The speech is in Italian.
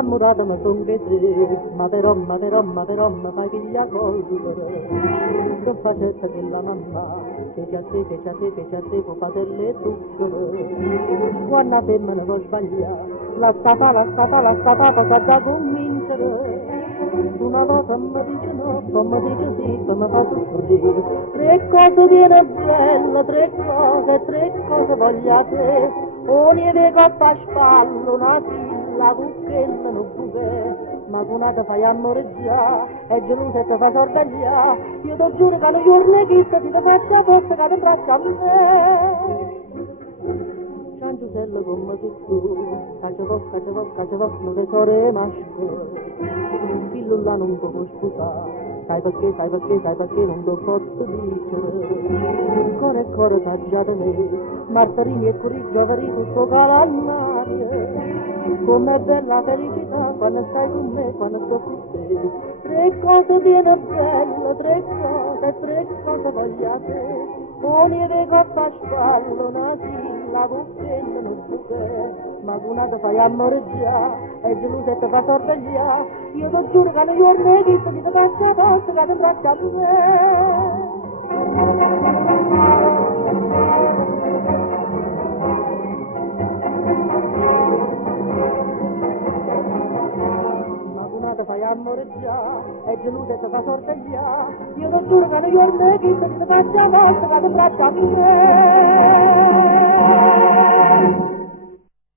innamorata mi son che te, ma però mi fai piglia colore. Che facetta che la mamma, che c'è a te, che c'è a te, che c'è a te, può fare le zucchero. Quando a femmina può sbagliare, la stata, cosa da convincere. Una volta mi dice no, poi mi dice sì, poi mi fa soffrire. Tre cose viene belle, tre cose voglio a te. Ogni coppa a spallo, una filla, cucchella, non buche. Ma con una te fai amoreggiare, e gelosa e te fa sorvegliare. Io ti giuro che non giorni chissà, ti faccio a forza che ti braccia a me. Giusello come sei tu, caccia non tesoro masco, figlio là non può sposare, sai perché non ti posso dire, cuore caggia da me, Martarini e cori giovani tutto calannaria, com'è bella felicità quando stai con me, quando sto con te, tre cose viene belle, tre cose voglio a te. Ogni coppa a spallo, una silla, cucchiella, non buche, ma una te fai amoreggiare, e gelosa e te fa sorvegliare, io ti giuro che non giorno hai visto, ti faccio a posto, che ti braccia a me. Te fai amoreggiare, e gelosa e te fa sorvegliare, io ti giuro che non giorno hai visto, ti faccio a posto, che ti braccia a me.